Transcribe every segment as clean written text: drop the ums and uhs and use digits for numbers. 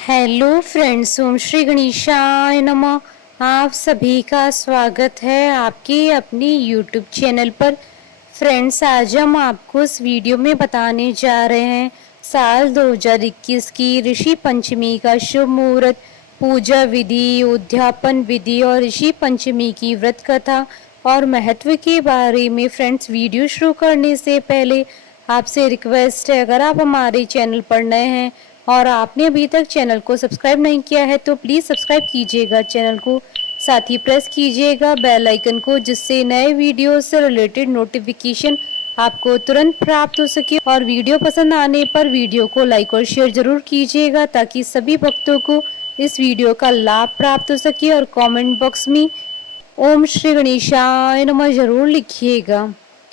Hello friends, ओम श्री गणेशाय नमः। आप सभी का स्वागत है आपके अपने यूट्यूब चैनल पर। फ्रेंड्स, आज हम आपको इस वीडियो में बताने जा रहे हैं साल 2021 की ऋषि पंचमी का शुभ मुहूर्त, पूजा विधि, उद्यापन विधि और ऋषि पंचमी की व्रत कथा और महत्व के बारे में। फ्रेंड्स, वीडियो शुरू करने से पहले आपसे रिक्वेस्ट है, अगर आप हमारे चैनल पर नए हैं और आपने अभी तक चैनल को सब्सक्राइब नहीं किया है तो प्लीज़ सब्सक्राइब कीजिएगा चैनल को, साथ ही प्रेस कीजिएगा बेल आइकन को, जिससे नए वीडियो से रिलेटेड नोटिफिकेशन आपको तुरंत प्राप्त हो सके। और वीडियो पसंद आने पर वीडियो को लाइक और शेयर जरूर कीजिएगा ताकि सभी भक्तों को इस वीडियो का लाभ प्राप्त हो सके। और कमेंट बॉक्स में ओम श्री गणेशाय नमः जरूर लिखिएगा।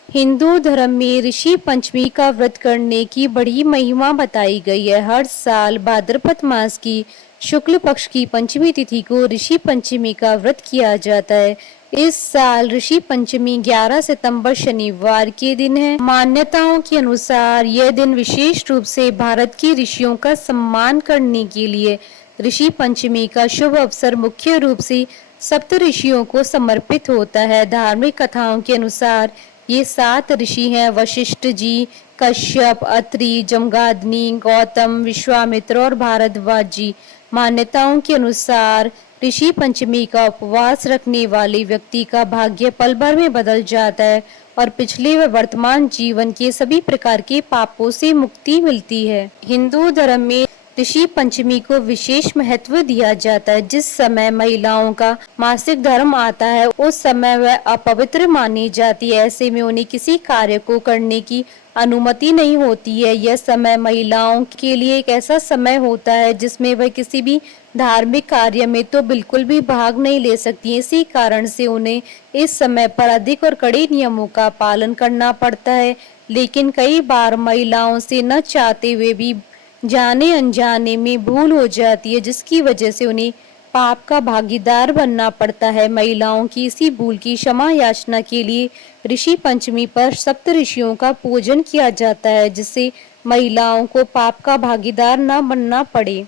हिंदू धर्म में ऋषि पंचमी का व्रत करने की बड़ी महिमा बताई गई है। हर साल भाद्रपद मास की शुक्ल पक्ष की पंचमी तिथि को ऋषि पंचमी का व्रत किया जाता है। इस साल ऋषि पंचमी 11 सितंबर शनिवार के दिन है। मान्यताओं के अनुसार यह दिन विशेष रूप से भारत के ऋषियों का सम्मान करने के लिए ऋषि पंचमी का शुभ अवसर मुख्य रूप से सप्त ऋषियों को समर्पित होता है। धार्मिक कथाओं के अनुसार ये 7 ऋषि हैं: वशिष्ठ जी, कश्यप, अत्रि, जमगाग्नि, गौतम, विश्वामित्र और भारद्वाज जी। मान्यताओं के अनुसार ऋषि पंचमी का उपवास रखने वाले व्यक्ति का भाग्य पल भर में बदल जाता है और पिछले व वर्तमान जीवन के सभी प्रकार के पापों से मुक्ति मिलती है। हिंदू धर्म में ऋषि पंचमी को विशेष महत्व दिया जाता है। जिस समय महिलाओं का मासिक धर्म आता है उस समय वह अपवित्र मानी जाती है। ऐसे में उन्हें किसी कार्य को करने की अनुमति नहीं होती है। यह समय महिलाओं के लिए एक ऐसा समय होता है जिसमें वह किसी भी धार्मिक कार्य में तो बिल्कुल भी भाग नहीं ले सकती। इसी कारण से उन्हें इस समय पर अधिक और कड़े नियमों का पालन करना पड़ता है। लेकिन कई बार महिलाओं से न चाहते हुए भी जाने अनजाने में भूल हो जाती है, जिसकी वजह से उन्हें पाप का भागीदार बनना पड़ता है। महिलाओं की इसी भूल की क्षमा याचना के लिए ऋषि पंचमी पर सप्त ऋषियों का पूजन किया जाता है, जिससे महिलाओं को पाप का भागीदार न बनना पड़े।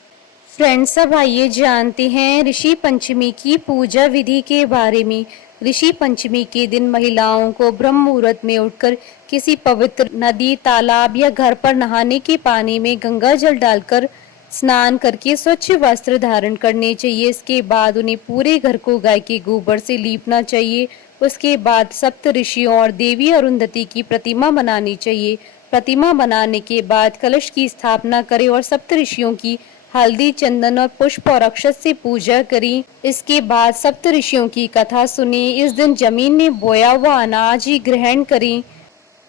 फ्रेंड्स, अब आइए जानते हैं ऋषि पंचमी की पूजा विधि के बारे में। ऋषि पंचमी के दिन महिलाओं को ब्रह्म मुहूर्त में उठकर किसी पवित्र नदी, तालाब या घर पर नहाने के पानी में गंगा जल डालकर स्नान करके स्वच्छ वस्त्र धारण करने चाहिए। इसके बाद उन्हें पूरे घर को गाय के गोबर से लीपना चाहिए। उसके बाद सप्त ऋषियों और देवी अरुंधति की प्रतिमा बनानी चाहिए। प्रतिमा बनाने के बाद कलश की स्थापना करें और सप्त ऋषियों की हल्दी, चंदन और पुष्प और अक्षत से पूजा करी। इसके बाद सप्त ऋषियों की कथा सुनी। इस दिन जमीन में बोया हुआ अनाज ही ग्रहण करें।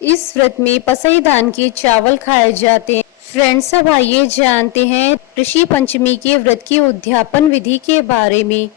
इस व्रत में पसई धान के चावल खाए जाते हैं। फ्रेंड्स, अब आइए जानते हैं ऋषि पंचमी के व्रत की उद्यापन विधि के बारे में।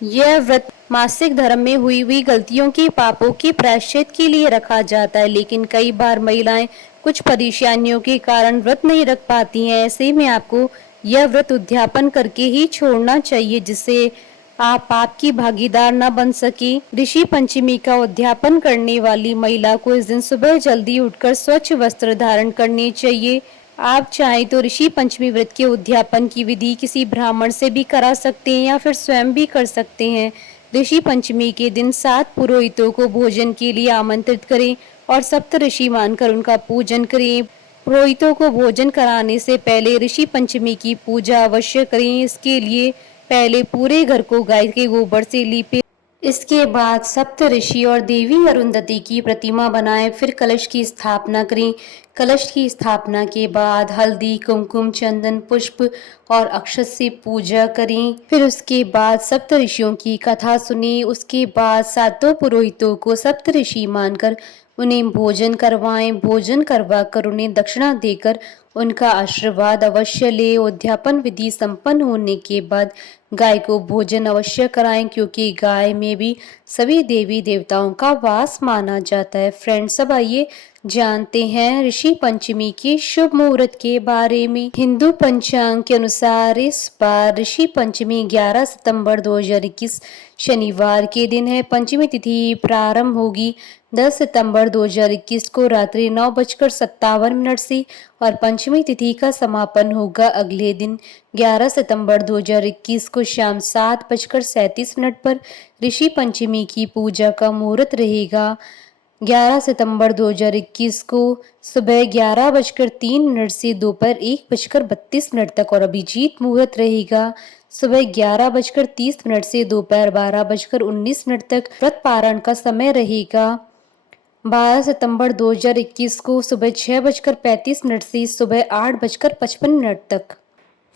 यह व्रत मासिक धर्म में हुई गलतियों के पापों के प्रायश्चित के लिए रखा जाता है, लेकिन कई बार महिलाएं कुछ परेशानियों के कारण व्रत नहीं रख पाती हैं। ऐसे में आपको यह व्रत उद्यापन करके ही छोड़ना चाहिए, जिससे आप पाप की भागीदार न बन सके। ऋषि पंचमी का उद्यापन करने वाली महिला को इस दिन सुबह जल्दी उठकर स्वच्छ वस्त्र धारण करने चाहिए। आप चाहें तो ऋषि पंचमी व्रत के उद्यापन की विधि किसी ब्राह्मण से भी करा सकते हैं या फिर स्वयं भी कर सकते हैं। ऋषि पंचमी के दिन 7 पुरोहितों को भोजन के लिए आमंत्रित करें और सप्त ऋषि मानकर उनका पूजन करें। पुरोहितों को भोजन कराने से पहले ऋषि पंचमी की पूजा अवश्य करें। इसके लिए पहले पूरे घर को गाय के गोबर से लीपें। इसके बाद सप्त ऋषि और देवी अरुंधति की प्रतिमा बनाएं, फिर कलश की स्थापना करें। कलश की स्थापना के बाद हल्दी, कुमकुम, चंदन, पुष्प और अक्षत से पूजा करें। फिर उसके बाद सप्त ऋषियों की कथा सुनी। उसके बाद सातों पुरोहितों को सप्त ऋषि मानकर उन्हें भोजन करवाएं। भोजन करवा कर उन्हें दक्षिणा देकर उनका आशीर्वाद अवश्य ले। उद्यापन विधि संपन्न होने के बाद गाय को भोजन अवश्य कराएं, क्योंकि गाय में भी सभी देवी देवताओं का वास माना जाता है। फ्रेंड्स, अब आइए जानते हैं ऋषि पंचमी के शुभ मुहूर्त के बारे में। हिंदू पंचांग के अनुसार इस बार ऋषि पंचमी 11 सितंबर 2021 शनिवार के दिन है। पंचमी तिथि प्रारंभ होगी 10 सितंबर 2021 को रात्रि 9:57 से और पंचमी तिथि का समापन होगा अगले दिन 11 सितंबर 2021 को शाम 7:37 पर। ऋषि पंचमी की पूजा का मुहूर्त रहेगा 11 सितंबर 2021 को सुबह 11:03 से दोपहर 1:32 तक और अभिजीत मुहूर्त रहेगा सुबह 11:30 से दोपहर 12:19 तक। व्रत पारण का समय रहेगा 12 सितंबर 2021 को सुबह 6:35 से सुबह 8:55 तक।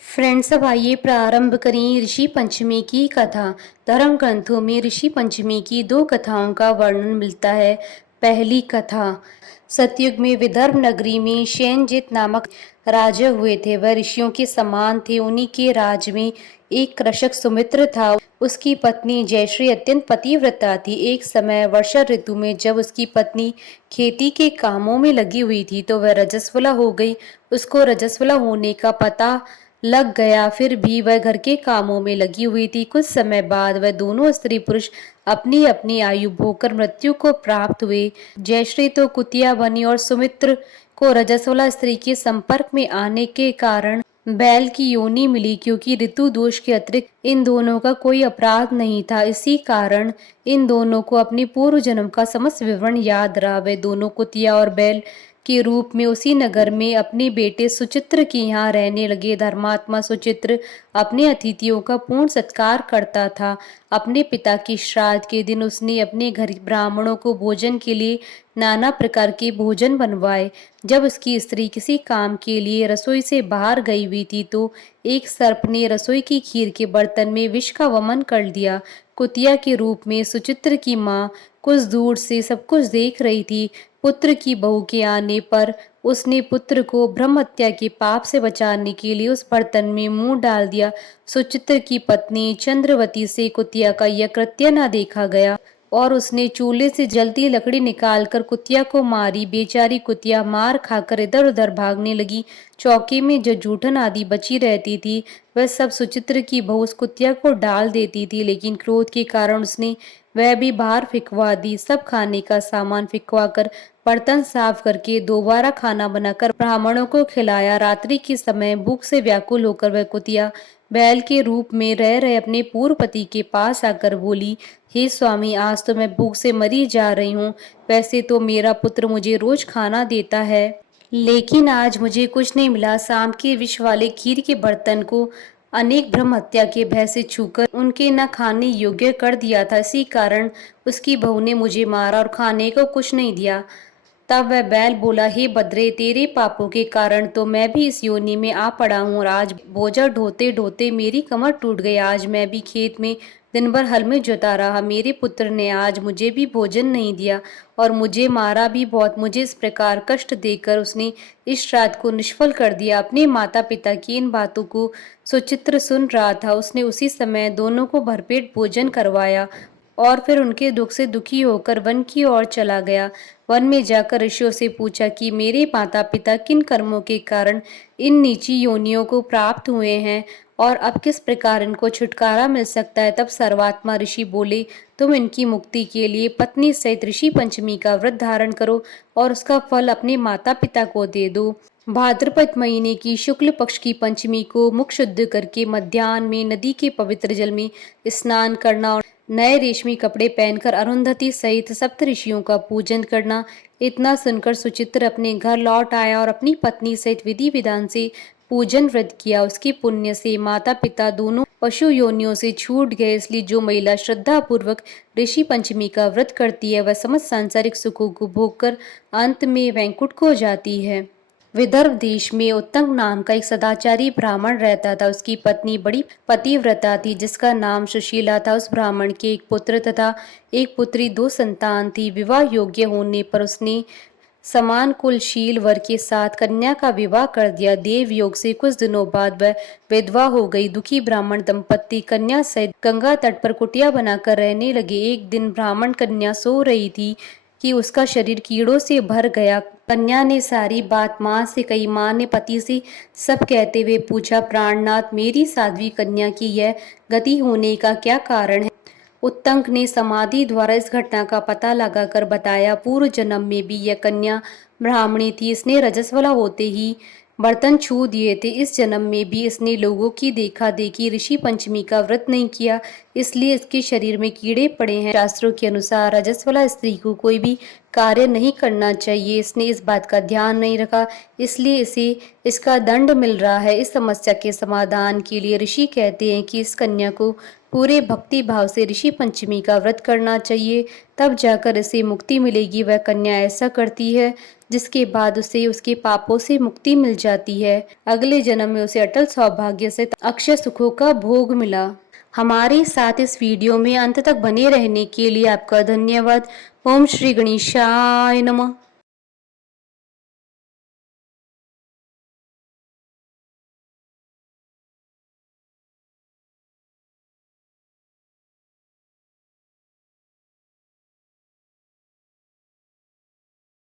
फ्रेंड्स, अब आइए प्रारंभ करें ऋषि पंचमी की कथा। धर्म ग्रंथों में ऋषि पंचमी की 2 कथाओं का वर्णन मिलता है। पहली कथा, सतयुग में विदर्भ नगरी में शैनजित नामक राजा हुए थे। वह ऋषियों के समान थे। उन्हीं के राज में एक कृषक सुमित्र था। उसकी पत्नी जयश्री अत्यंत पतिव्रता थी। एक समय वर्षा ऋतु में जब उसकी पत्नी खेती के कामों में लगी हुई थी तो वह रजस्वला हो गई। उसको रजस्वला होने का पता लग गया, फिर भी वह घर के कामों में लगी हुई थी। कुछ समय बाद वह दोनों स्त्री पुरुष अपनी अपनी आयु भोगकर मृत्यु को प्राप्त हुए। जयश्री तो कुतिया बनी और सुमित्र को रजस्वला स्त्री के संपर्क में आने के कारण बैल की योनि मिली, क्योंकि ऋतु दोष के अतिरिक्त इन दोनों का कोई अपराध नहीं था। इसी कारण इन दोनों को अपने पूर्व जन्म का समस्त विवरण याद रहा। वे दोनों कुतिया और बैल के रूप में उसी नगर में अपने बेटे सुचित्र के यहाँ रहने लगे। धर्मात्मा सुचित्र अपने अतिथियों का पूर्ण सत्कार करता था। अपने पिता की श्राद्ध के दिन उसने अपने घर ब्राह्मणों को भोजन के लिए नाना प्रकार के भोजन बनवाए। जब उसकी स्त्री किसी काम के लिए रसोई से बाहर गई हुई थी तो एक सर्प ने रसोई की खीर के बर्तन में विष का वमन कर दिया। कुतिया के रूप में सुचित्र की माँ कुछ दूर से सब कुछ देख रही थी। पुत्र की बहू के आने पर उसने पुत्र को ब्रह्म हत्या के पाप से बचाने के लिए उस बर्तन में मुंह डाल दिया। सुचित्र की पत्नी चंद्रवती से कुतिया का यह कृत्य न देखा गया और उसने चूल्हे से जलती लकड़ी निकालकर कुतिया को मारी। बेचारी कुतिया मार खाकर इधर उधर भागने लगी। चौके में जो जूठन आदि बची रहती थी वह सब सुचित्र की बहू उस कुतिया को डाल देती थी, लेकिन क्रोध के कारण उसने वह भी बाहर फिकवा दी। सब खाने का सामान फिकवा कर बर्तन साफ करके दोबारा खाना बनाकर ब्राह्मणों को खिलाया। रात्रि के समय भूख से व्याकुल होकर वह कुतिया बैल के रूप में रह रहे अपने पूर्व पति के पास आकर बोली, हे स्वामी, आज तो मैं भूख से मरी जा रही हूँ। वैसे तो मेरा पुत्र मुझे रोज खाना देता है, लेकिन आज मुझे कुछ नहीं मिला। शाम के विष वाले खीर के बर्तन को अनेक ब्रह्म हत्या के भय से छूकर उनके न खाने योग्य कर दिया था। इसी कारण उसकी बहू ने मुझे मारा और खाने को कुछ नहीं दिया। तब वह बैल बोला, हे बद्रे, तेरे पापों के कारण तो मैं भी इस योनि में आ पड़ा हूँ और आज बोझा ढोते ढोते मेरी कमर टूट गई। आज मैं भी खेत में दिन भर हल में जोता रहा। मेरे पुत्र ने आज मुझे भी भोजन नहीं दिया और मुझे मारा भी बहुत। मुझे इस प्रकार कष्ट देकर उसने इस श्राद्ध को निष्फल कर दिया। अपने माता पिता की इन बातों को सुचित्र सुन रहा था। उसने उसी समय दोनों को भरपेट भोजन करवाया और फिर उनके दुख से दुखी होकर वन की ओर चला गया। वन में जाकर ऋषियों से पूछा कि मेरे माता पिता किन कर्मों के कारण इन नीची योनियों को प्राप्त हुए हैं और अब किस प्रकार इनको छुटकारा मिल सकता है। तब सर्वात्मा ऋषि बोले, तुम इनकी मुक्ति के लिए पत्नी सहित ऋषि पंचमी का व्रत धारण करो और उसका फल अपने माता पिता को दे दो। भाद्रपद महीने की शुक्ल पक्ष की पंचमी को मुख शुद्ध करके मध्याह्न में नदी के पवित्र जल में स्नान करना और नए रेशमी कपड़े पहनकर अरुंधति सहित सप्त ऋषियों का पूजन करना। इतना सुनकर सुचित्र अपने घर लौट आया और अपनी पत्नी सहित विधि विधान से पूजन व्रत किया। उसके पुण्य से माता पिता दोनों पशु योनियों से छूट गए। इसलिए जो महिला श्रद्धा पूर्वक ऋषि पंचमी का व्रत करती है वह समस्त सांसारिक सुखों को भोगकर अंत में वैकुंठ को जाती है। विदर्भ देश में उत्तंग नाम का एक सदाचारी ब्राह्मण रहता था। उसकी पत्नी बड़ी पतिव्रता थी जिसका नाम सुशीला था। उस ब्राह्मण के एक पुत्र तथा एक पुत्री, 2 संतान थी। विवाह योग्य होने पर उसने समान कुलशील वर के साथ कन्या का विवाह कर दिया। देव योग से कुछ दिनों बाद वह विधवा हो गई। दुखी ब्राह्मण दंपत्ति कन्या सहित गंगा तट पर कुटिया बनाकर रहने लगे। एक दिन ब्राह्मण कन्या सो रही थी कि उसका शरीर कीड़ों से भर गया। कन्या ने सारी बात माँ से कही। माँ ने पति से सब कहते हुए पूछा, प्राणनाथ, मेरी साध्वी कन्या की यह गति होने का क्या कारण है? उत्तंक ने समाधि द्वारा इस घटना का पता लगाकर बताया, पूर्व जन्म में भी यह कन्या ब्राह्मणी थी। इसने रजस्वला होते ही बर्तन छू दिए थे। इस जन्म में भी इसने लोगों की देखा देखी ऋषि पंचमी का व्रत नहीं किया, इसलिए इसके शरीर में कीड़े पड़े हैं। शास्त्रों के अनुसार रजस्वला स्त्री को कोई भी कार्य नहीं करना चाहिए। इसने इस बात का ध्यान नहीं रखा, इसलिए इसे इसका दंड मिल रहा है। इस समस्या के समाधान के लिए ऋषि कहते हैं कि इस कन्या को पूरे भक्ति भाव से ऋषि पंचमी का व्रत करना चाहिए, तब जाकर इसे मुक्ति मिलेगी। वह कन्या ऐसा करती है जिसके बाद उसे उसके पापों से मुक्ति मिल जाती है। अगले जन्म में उसे अटल सौभाग्य से अक्षय सुखों का भोग मिला। हमारे साथ इस वीडियो में अंत तक बने रहने के लिए आपका धन्यवाद। ओम श्री गणेशाय नमः।